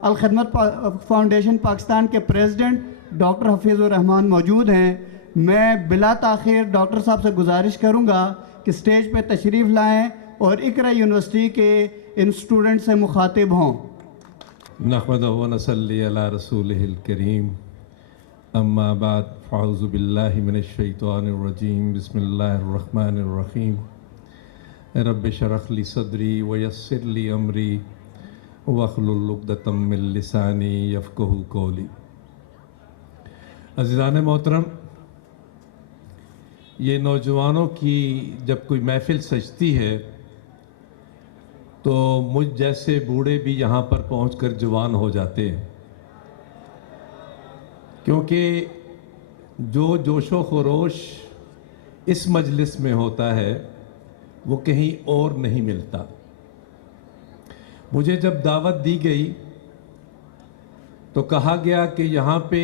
Al-Khidmat foundation Pakistan کے president doctor Hafeez الرحمان موجود ہیں۔ میں بلا تاخیر ڈاکٹر صاحب سے گزارش کروں گا کہ سٹیج پہ تشریف لائیں اور اقرا یونیورسٹی کے ان اسٹوڈنٹ سے مخاطب ہوں۔ نحمدہ و نصلی علی رسولہ الکریم، اما بعد فاعوذ باللہ من الشیطان الرجیم، بسم اللہ الرحمن الرحیم۔ رب اشرح لی صدری ویسر لی امری واحلل عقدۃ من لسانی یفقہوا قولی۔ عزیزان محترم، یہ نوجوانوں کی جب کوئی محفل سجتی ہے تو مجھ جیسے بوڑھے بھی یہاں پر پہنچ کر جوان ہو جاتے ہیں، کیونکہ جو جوش و خروش اس مجلس میں ہوتا ہے وہ کہیں اور نہیں ملتا۔ مجھے جب دعوت دی گئی تو کہا گیا کہ یہاں پہ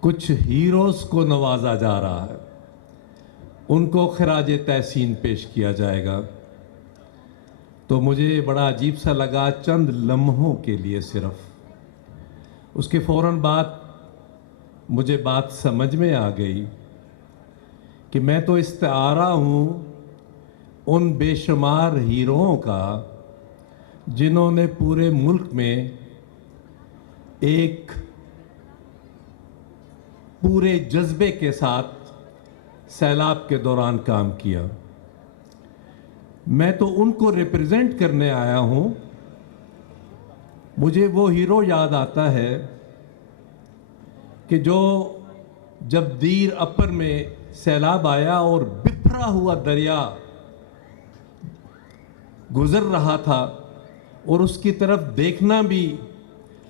کچھ ہیروز کو نوازا جا رہا ہے، ان کو خراج تحسین پیش کیا جائے گا۔ تو مجھے بڑا عجیب سا لگا، چند لمحوں کے لیے صرف۔ اس کے فوراً بعد مجھے بات سمجھ میں آ گئی کہ میں تو استعارہ ہوں ان بے شمار ہیروؤں کا جنہوں نے پورے ملک میں ایک پورے جذبے کے ساتھ سیلاب کے دوران کام کیا۔ میں تو ان کو ریپرزینٹ کرنے آیا ہوں۔ مجھے وہ ہیرو یاد آتا ہے کہ جو جب دیر اپر میں سیلاب آیا اور بکھرا ہوا دریا گزر رہا تھا اور اس کی طرف دیکھنا بھی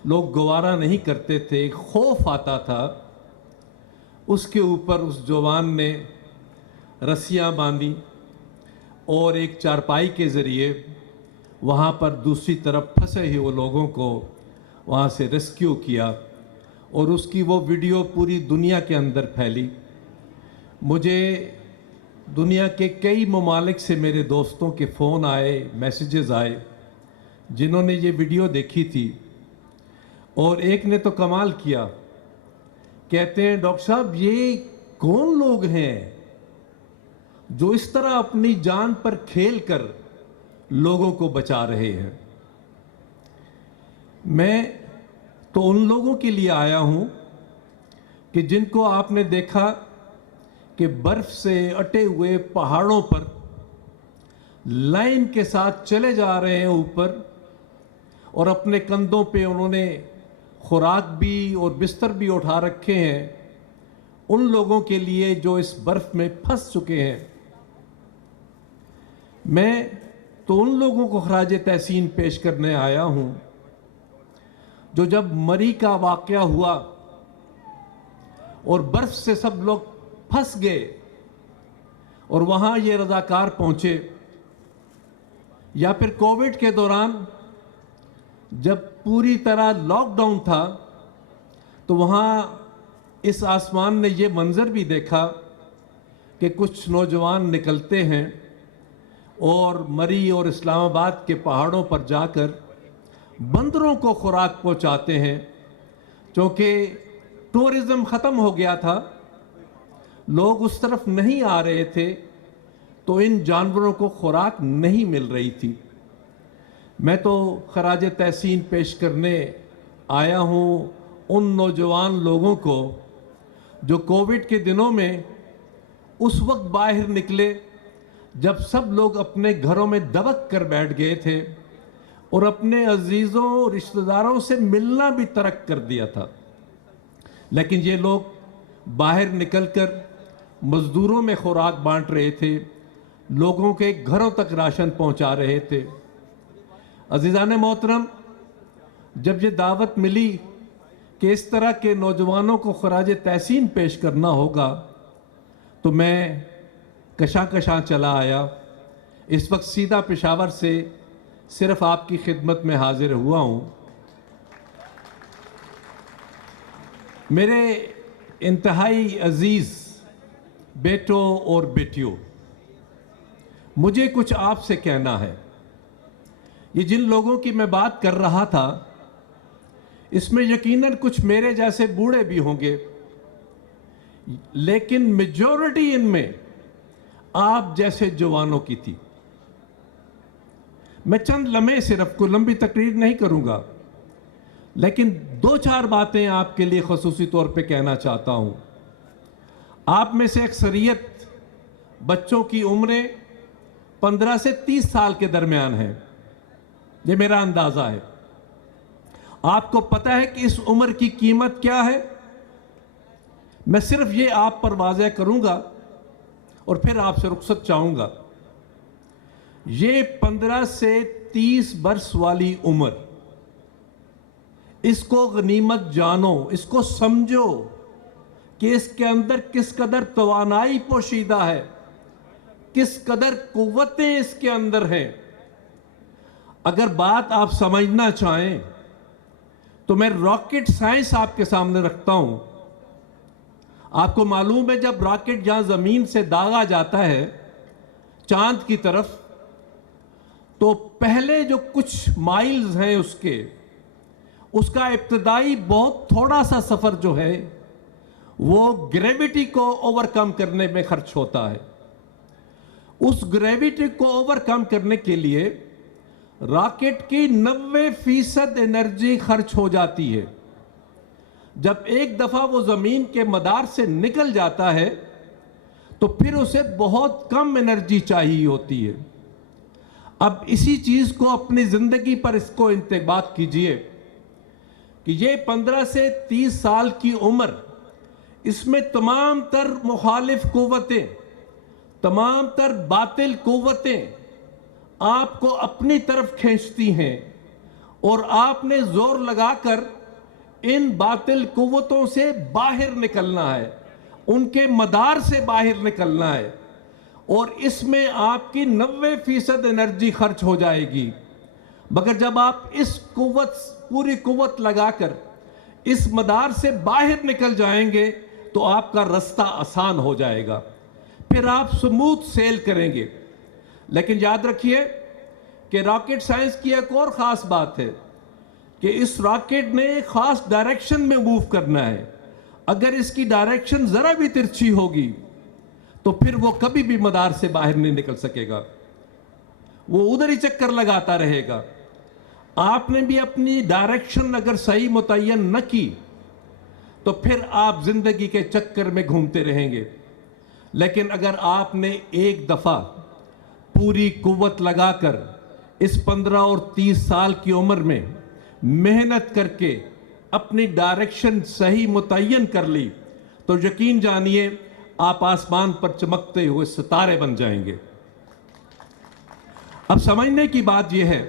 لوگ گوارا نہیں کرتے تھے، خوف آتا تھا، اس کے اوپر اس جوان نے رسیاں باندھی اور ایک چارپائی کے ذریعے وہاں پر دوسری طرف پھنسے ہوئے لوگوں کو وہاں سے ریسکیو کیا، اور اس کی وہ ویڈیو پوری دنیا کے اندر پھیلی۔ مجھے دنیا کے کئی ممالک سے میرے دوستوں کے فون آئے، میسیجز آئے، جنہوں نے یہ ویڈیو دیکھی تھی، اور ایک نے تو کمال کیا، کہتے ہیں ڈاکٹر صاحب یہ کون لوگ ہیں جو اس طرح اپنی جان پر کھیل کر لوگوں کو بچا رہے ہیں۔ میں تو ان لوگوں کے لیے آیا ہوں کہ جن کو آپ نے دیکھا کہ برف سے اٹے ہوئے پہاڑوں پر لائن کے ساتھ چلے جا رہے ہیں اوپر، اور اپنے کندھوں پہ انہوں نے خوراک بھی اور بستر بھی اٹھا رکھے ہیں، ان لوگوں کے لیے جو اس برف میں پھنس چکے ہیں۔ میں تو ان لوگوں کو خراج تحسین پیش کرنے آیا ہوں جو جب مری کا واقعہ ہوا اور برف سے سب لوگ پھنس گئے اور وہاں یہ رضاکار پہنچے، یا پھر کووڈ کے دوران جب پوری طرح لاک ڈاؤن تھا تو وہاں اس آسمان نے یہ منظر بھی دیکھا کہ کچھ نوجوان نکلتے ہیں اور مری اور اسلام آباد کے پہاڑوں پر جا کر بندروں کو خوراک پہنچاتے ہیں، چونکہ ٹورزم ختم ہو گیا تھا، لوگ اس طرف نہیں آ رہے تھے، تو ان جانوروں کو خوراک نہیں مل رہی تھی۔ میں تو خراج تحسین پیش کرنے آیا ہوں ان نوجوان لوگوں کو جو کووڈ کے دنوں میں اس وقت باہر نکلے جب سب لوگ اپنے گھروں میں دبک کر بیٹھ گئے تھے اور اپنے عزیزوں اور رشتہ داروں سے ملنا بھی ترک کر دیا تھا، لیکن یہ لوگ باہر نکل کر مزدوروں میں خوراک بانٹ رہے تھے، لوگوں کے گھروں تک راشن پہنچا رہے تھے۔ عزیزان محترم، جب یہ دعوت ملی کہ اس طرح کے نوجوانوں کو خراج تحسین پیش کرنا ہوگا تو میں کشاں چلا آیا۔ اس وقت سیدھا پشاور سے صرف آپ کی خدمت میں حاضر ہوا ہوں۔ میرے انتہائی عزیز بیٹوں اور بیٹیوں، مجھے کچھ آپ سے کہنا ہے۔ یہ جن لوگوں کی میں بات کر رہا تھا اس میں یقیناً کچھ میرے جیسے بوڑھے بھی ہوں گے، لیکن میجورٹی ان میں آپ جیسے جوانوں کی تھی۔ میں چند لمحے صرف، کوئی لمبی تقریر نہیں کروں گا، لیکن 2-4 باتیں آپ کے لیے خصوصی طور پہ کہنا چاہتا ہوں۔ آپ میں سے اکثریت بچوں کی عمریں 15 سے 30 سال کے درمیان ہیں، یہ میرا اندازہ ہے۔ آپ کو پتہ ہے کہ اس عمر کی قیمت کیا ہے؟ میں صرف یہ آپ پر واضح کروں گا اور پھر آپ سے رخصت چاہوں گا۔ یہ 15 سے 30 برس والی عمر، اس کو غنیمت جانو، اس کو سمجھو کہ اس کے اندر کس قدر توانائی پوشیدہ ہے، کس قدر قوتیں اس کے اندر ہیں۔ اگر بات آپ سمجھنا چاہیں تو میں راکٹ سائنس آپ کے سامنے رکھتا ہوں۔ آپ کو معلوم ہے جب راکٹ جہاں زمین سے داغا جاتا ہے چاند کی طرف، تو پہلے جو کچھ مائلز ہیں اس کا ابتدائی بہت تھوڑا سا سفر جو ہے وہ گریویٹی کو اوور کم کرنے میں خرچ ہوتا ہے۔ اس گریویٹی کو اوور کم کرنے کے لیے راکٹ کی 90% انرجی خرچ ہو جاتی ہے۔ جب ایک دفعہ وہ زمین کے مدار سے نکل جاتا ہے تو پھر اسے بہت کم انرجی چاہیے ہوتی ہے۔ اب اسی چیز کو اپنی زندگی پر اس کو انطباق کیجئے کہ یہ 15 سے 30 سال کی عمر، اس میں تمام تر مخالف قوتیں، تمام تر باطل قوتیں آپ کو اپنی طرف کھینچتی ہیں، اور آپ نے زور لگا کر ان باطل قوتوں سے باہر نکلنا ہے، ان کے مدار سے باہر نکلنا ہے، اور اس میں آپ کی 90% انرجی خرچ ہو جائے گی۔ مگر جب آپ اس پوری قوت لگا کر اس مدار سے باہر نکل جائیں گے تو آپ کا رستہ آسان ہو جائے گا، پھر آپ سموتھ سیل کریں گے۔ لیکن یاد رکھیے کہ راکٹ سائنس کی ایک اور خاص بات ہے کہ اس راکٹ نے ایک خاص ڈائریکشن میں موو کرنا ہے۔ اگر اس کی ڈائریکشن ذرا بھی ترچھی ہوگی تو پھر وہ کبھی بھی مدار سے باہر نہیں نکل سکے گا، وہ ادھر ہی چکر لگاتا رہے گا۔ آپ نے بھی اپنی ڈائریکشن اگر صحیح متعین نہ کی تو پھر آپ زندگی کے چکر میں گھومتے رہیں گے۔ لیکن اگر آپ نے ایک دفعہ پوری قوت لگا کر اس 15 اور 30 سال کی عمر میں محنت کر کے اپنی ڈائریکشن صحیح متعین کر لی تو یقین جانیے آپ آسمان پر چمکتے ہوئے ستارے بن جائیں گے۔ اب سمجھنے کی بات یہ ہے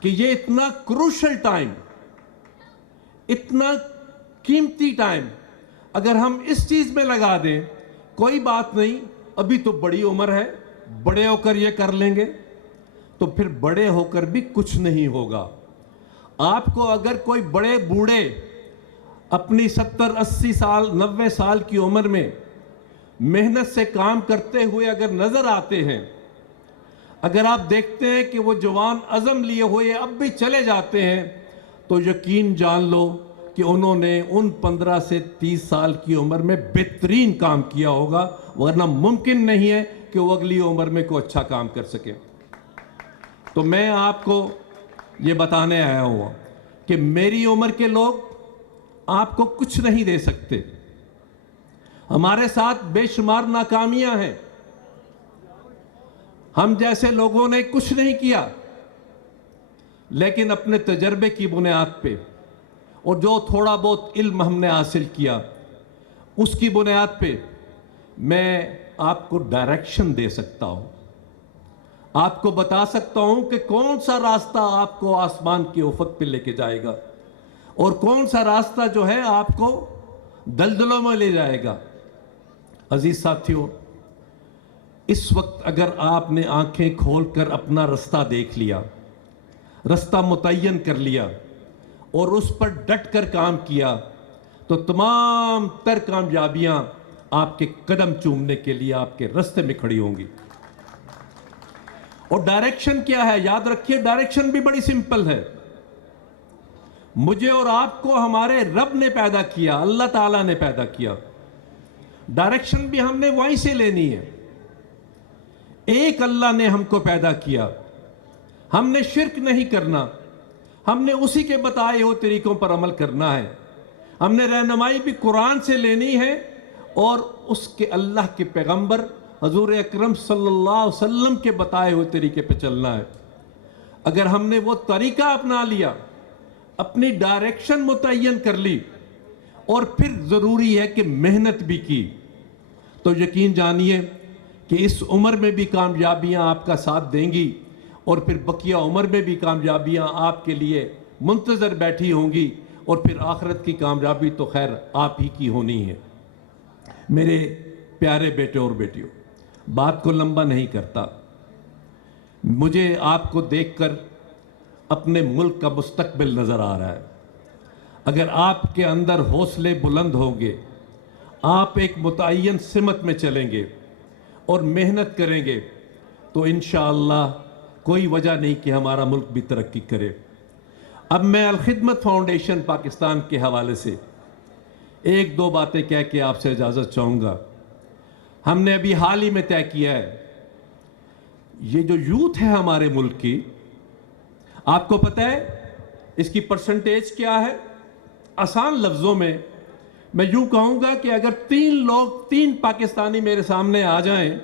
کہ یہ اتنا کروشل ٹائم، اتنا قیمتی ٹائم اگر ہم اس چیز میں لگا دیں، کوئی بات نہیں، ابھی تو بڑی عمر ہے، بڑے ہو کر یہ کر لیں گے، تو پھر بڑے ہو کر بھی کچھ نہیں ہوگا۔ آپ کو اگر کوئی بڑے بوڑھے اپنی 70 80 سال 90 سال کی عمر میں محنت سے کام کرتے ہوئے اگر نظر آتے ہیں، اگر آپ دیکھتے ہیں کہ وہ جوان عزم لیے ہوئے اب بھی چلے جاتے ہیں، تو یقین جان لو کہ انہوں نے ان 15 سے 30 سال کی عمر میں بہترین کام کیا ہوگا، ورنہ ممکن نہیں ہے کہ وہ اگلی عمر میں کوئی اچھا کام کر سکے۔ تو میں آپ کو یہ بتانے آیا ہوں کہ میری عمر کے لوگ آپ کو کچھ نہیں دے سکتے۔ ہمارے ساتھ بے شمار ناکامیاں ہیں، ہم جیسے لوگوں نے کچھ نہیں کیا، لیکن اپنے تجربے کی بنیاد پہ اور جو تھوڑا بہت علم ہم نے حاصل کیا اس کی بنیاد پہ میں آپ کو ڈائریکشن دے سکتا ہوں، آپ کو بتا سکتا ہوں کہ کون سا راستہ آپ کو آسمان کے افق پہ لے کے جائے گا اور کون سا راستہ جو ہے آپ کو دلدلوں میں لے جائے گا۔ عزیز ساتھیوں، اس وقت اگر آپ نے آنکھیں کھول کر اپنا رستہ دیکھ لیا، رستہ متعین کر لیا اور اس پر ڈٹ کر کام کیا، تو تمام تر کامیابیاں آپ کے قدم چومنے کے لیے آپ کے رستے میں کھڑی ہوں گی۔ اور ڈائریکشن کیا ہے؟ یاد رکھیے ڈائریکشن بھی بڑی سمپل ہے۔ مجھے اور آپ کو ہمارے رب نے پیدا کیا, اللہ تعالیٰ نے پیدا کیا. ڈائریکشن بھی ہم نے وہیں سے لینی ہے. ایک اللہ نے ہم کو پیدا کیا, ہم نے شرک نہیں کرنا, ہم نے اسی کے بتائے ہوئے طریقوں پر عمل کرنا ہے. ہم نے رہنمائی بھی قرآن سے لینی ہے اور اس کے اللہ کے پیغمبر حضور اکرم صلی اللہ علیہ وسلم کے بتائے ہوئے طریقے پہ چلنا ہے. اگر ہم نے وہ طریقہ اپنا لیا, اپنی ڈائریکشن متعین کر لی, اور پھر ضروری ہے کہ محنت بھی کی, تو یقین جانیے کہ اس عمر میں بھی کامیابیاں آپ کا ساتھ دیں گی, اور پھر بقیہ عمر میں بھی کامیابیاں آپ کے لیے منتظر بیٹھی ہوں گی, اور پھر آخرت کی کامیابی تو خیر آپ ہی کی ہونی ہے. میرے پیارے بیٹے اور بیٹیوں, بات کو لمبا نہیں کرتا. مجھے آپ کو دیکھ کر اپنے ملک کا مستقبل نظر آ رہا ہے. اگر آپ کے اندر حوصلے بلند ہوں گے, آپ ایک متعین سمت میں چلیں گے اور محنت کریں گے, تو انشاءاللہ کوئی وجہ نہیں کہ ہمارا ملک بھی ترقی کرے. اب میں الخدمت فاؤنڈیشن پاکستان کے حوالے سے ایک دو باتیں کہہ کے آپ سے اجازت چاہوں گا. ہم نے ابھی حال ہی میں طے کیا ہے, یہ جو یوتھ ہے ہمارے ملک کی, آپ کو پتہ ہے اس کی پرسنٹیج کیا ہے؟ آسان لفظوں میں میں یوں کہوں گا کہ اگر تین پاکستانی میرے سامنے آ جائیں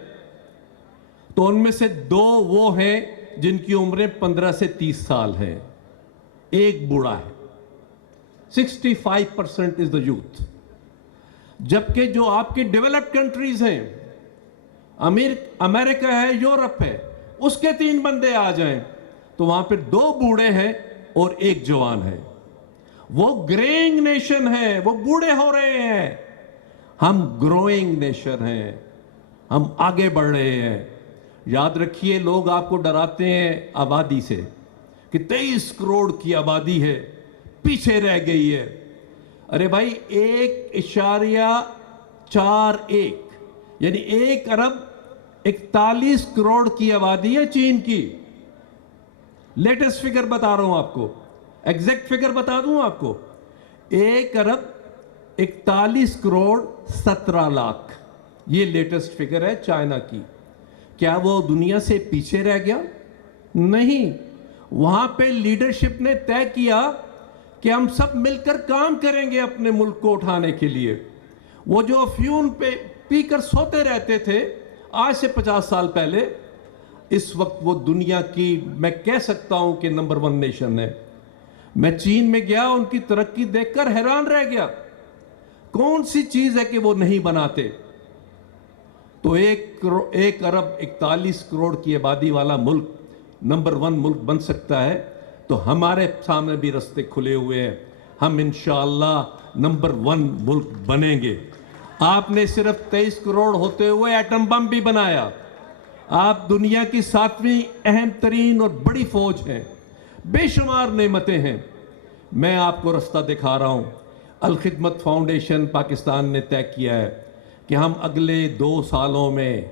تو ان میں سے 2 وہ ہیں جن کی عمریں 15 سے 30 سال ہیں, ایک بوڑھا ہے. 65% از دا یوتھ. جبکہ جو آپ کی ڈیولپڈ کنٹریز ہیں, امریکہ ہے, یورپ ہے, اس کے 3 بندے آ جائیں تو وہاں پہ 2 بوڑھے ہیں اور ایک جوان ہے. وہ گرینگ نیشن ہے, وہ بوڑھے ہو رہے ہیں. ہم گروئنگ نیشن ہیں, ہم آگے بڑھ رہے ہیں. یاد رکھیے, لوگ آپ کو ڈراتے ہیں آبادی سے کہ 23 کروڑ کی آبادی ہے, پیچھے رہ گئی ہے. ارے بھائی 1.41 یعنی 1 ارب 41 کروڑ کی آبادی ہے چین کی. لیٹسٹ فگر بتا رہا ہوں آپ کو, ایگزیکٹ فگر بتا دوں آپ کو, 1 ارب 41 کروڑ 17 لاکھ. یہ لیٹسٹ فگر ہے چائنا کی. کیا وہ دنیا سے پیچھے رہ گیا؟ نہیں. وہاں پہ لیڈرشپ نے طے کیا کہ ہم سب مل کر کام کریں گے اپنے ملک کو اٹھانے کے لیے. وہ جو افیون پہ پی کر سوتے رہتے تھے آج سے 50 سال پہلے, اس وقت وہ دنیا کی میں کہہ سکتا ہوں کہ نمبر 1 نیشن ہے. میں چین میں گیا, ان کی ترقی دیکھ کر حیران رہ گیا. کون سی چیز ہے کہ وہ نہیں بناتے؟ تو 1 ارب 41 کروڑ کی آبادی والا ملک نمبر 1 ملک بن سکتا ہے. تو ہمارے سامنے بھی رستے کھلے ہوئے ہیں, ہم انشاءاللہ نمبر 1 ملک بنیں گے. آپ نے صرف 23 کروڑ ہوتے ہوئے ایٹم بم بھی بنایا. آپ دنیا کی 7ویں اہم ترین اور بڑی فوج ہیں, بے شمار نعمتیں ہیں. میں آپ کو رستہ دکھا رہا ہوں. الخدمت فاؤنڈیشن پاکستان نے طے کیا ہے کہ ہم اگلے 2 سالوں میں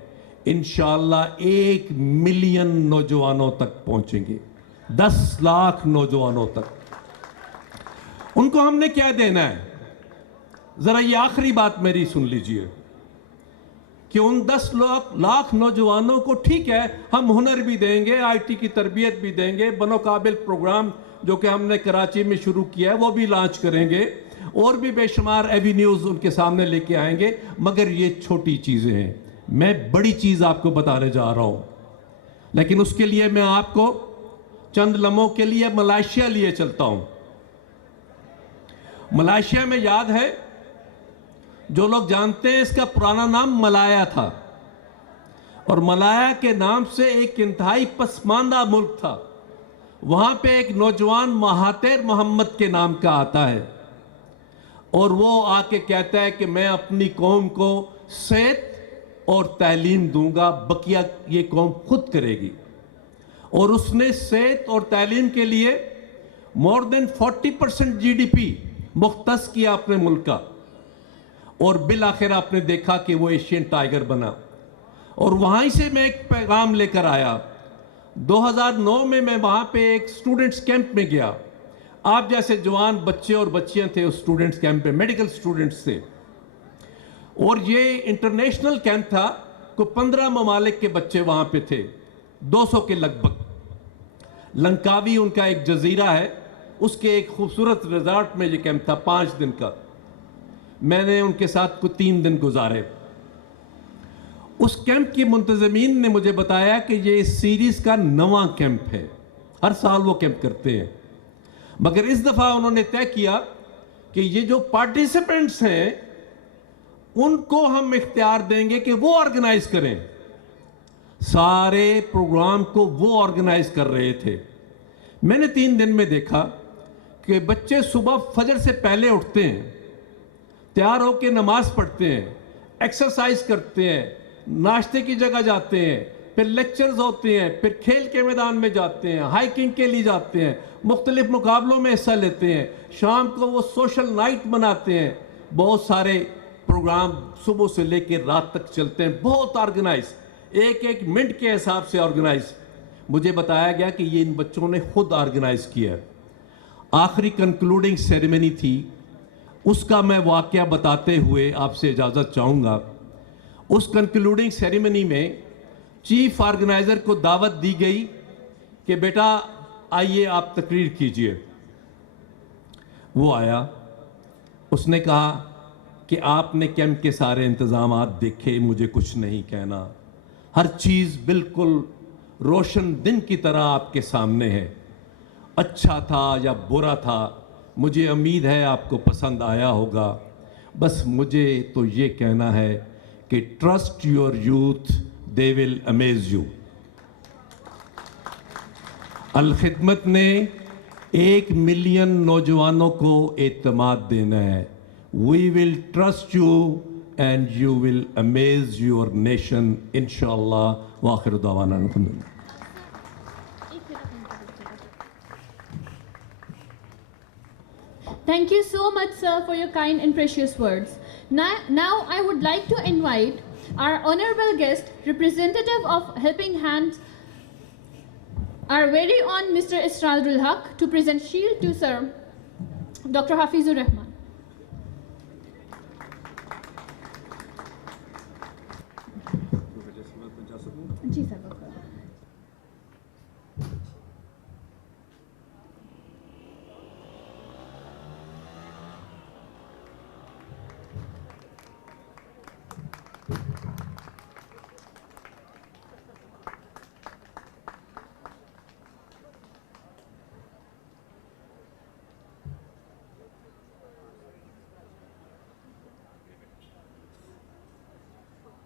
انشاءاللہ 1 ملین نوجوانوں تک پہنچیں گے, 10 لاکھ نوجوانوں تک. ان کو ہم نے کیا دینا ہے؟ ذرا یہ آخری بات میری سن لیجئے کہ ان 10 لاکھ نوجوانوں کو ٹھیک ہے ہم ہنر بھی دیں گے, آئی ٹی کی تربیت بھی دیں گے, بنو قابل پروگرام جو کہ ہم نے کراچی میں شروع کیا ہے وہ بھی لانچ کریں گے, اور بھی بے شمار ایوینیوز ان کے سامنے لے کے آئیں گے. مگر یہ چھوٹی چیزیں ہیں, میں بڑی چیز آپ کو بتانے جا رہا ہوں. لیکن اس کے لیے میں آپ کو چند لمحوں کے لیے ملائیشیا لیے چلتا ہوں. ملائیشیا میں یاد ہے, جو لوگ جانتے ہیں اس کا پرانا نام ملایا تھا, اور ملایا کے نام سے ایک انتہائی پسماندہ ملک تھا. وہاں پہ ایک نوجوان مہاتیر محمد کے نام کا آتا ہے, اور وہ آ کے کہتا ہے کہ میں اپنی قوم کو صحت اور تعلیم دوں گا, بقیہ یہ قوم خود کرے گی. اور اس نے صحت اور تعلیم کے لیے مور دین 40% GDP مختص کیا اپنے ملک کا, اور بالآخر آپ نے دیکھا کہ وہ ایشین ٹائیگر بنا. اور وہیں سے میں ایک پیغام لے کر آیا. 2009 میں وہاں پہ ایک سٹوڈنٹس کیمپ میں گیا. آپ جیسے جوان بچے اور بچیاں تھے اس اسٹوڈنٹس کیمپ پہ, میڈیکل اسٹوڈنٹس تھے, اور یہ انٹرنیشنل کیمپ تھا. کو 15 ممالک کے بچے وہاں پہ تھے, 200 کے لگ بھگ. لنکاوی ان کا ایک جزیرہ ہے, اس کے ایک خوبصورت ریزارٹ میں یہ کیمپ تھا 5 دن کا. میں نے ان کے ساتھ کو 3 دن گزارے. اس کیمپ کی منتظمین نے مجھے بتایا کہ یہ اس سیریز کا نواں کیمپ ہے, ہر سال وہ کیمپ کرتے ہیں, مگر اس دفعہ انہوں نے طے کیا کہ یہ جو پارٹیسپینٹس ہیں ان کو ہم اختیار دیں گے کہ وہ آرگنائز کریں. سارے پروگرام کو وہ آرگنائز کر رہے تھے. میں نے 3 دن میں دیکھا کہ بچے صبح فجر سے پہلے اٹھتے ہیں, تیار ہو کے نماز پڑھتے ہیں, ایکسرسائز کرتے ہیں, ناشتے کی جگہ جاتے ہیں, پھر لیکچرز ہوتے ہیں, پھر کھیل کے میدان میں جاتے ہیں, ہائیکنگ کے لیے جاتے ہیں, مختلف مقابلوں میں حصہ لیتے ہیں, شام کو وہ سوشل نائٹ مناتے ہیں. بہت سارے پروگرام صبح سے لے کے رات تک چلتے ہیں, بہت آرگنائز, ایک ایک منٹ کے حساب سے آرگنائز. مجھے بتایا گیا کہ یہ ان بچوں نے خود آرگنائز کیا ہے. آخری کنکلوڈنگ سیریمنی تھی, اس کا میں واقعہ بتاتے ہوئے آپ سے اجازت چاہوں گا. اس کنکلوڈنگ سیریمنی میں چیف آرگنائزر کو دعوت دی گئی کہ بیٹا آئیے آپ تقریر کیجئے. وہ آیا, اس نے کہا کہ آپ نے کیمپ کے سارے انتظامات دیکھے, مجھے کچھ نہیں کہنا, ہر چیز بالکل روشن دن کی طرح آپ کے سامنے ہے. اچھا تھا یا برا تھا, مجھے امید ہے آپ کو پسند آیا ہوگا. بس مجھے تو یہ کہنا ہے کہ trust your youth, they will amaze you. Alkhidmat نے 1 ملین نوجوانوں کو اعتماد دینا ہے. We will trust you and you will amaze your nation, inshallah. وآخر دعوانا الحمد للہ. Thank you so much, sir, for your kind and precious words. Now I would like to invite our honorable guest, representative of Helping Hands, our very own Mr. Isradul Haq, to present shield to Sir Dr. Hafizur Rahman.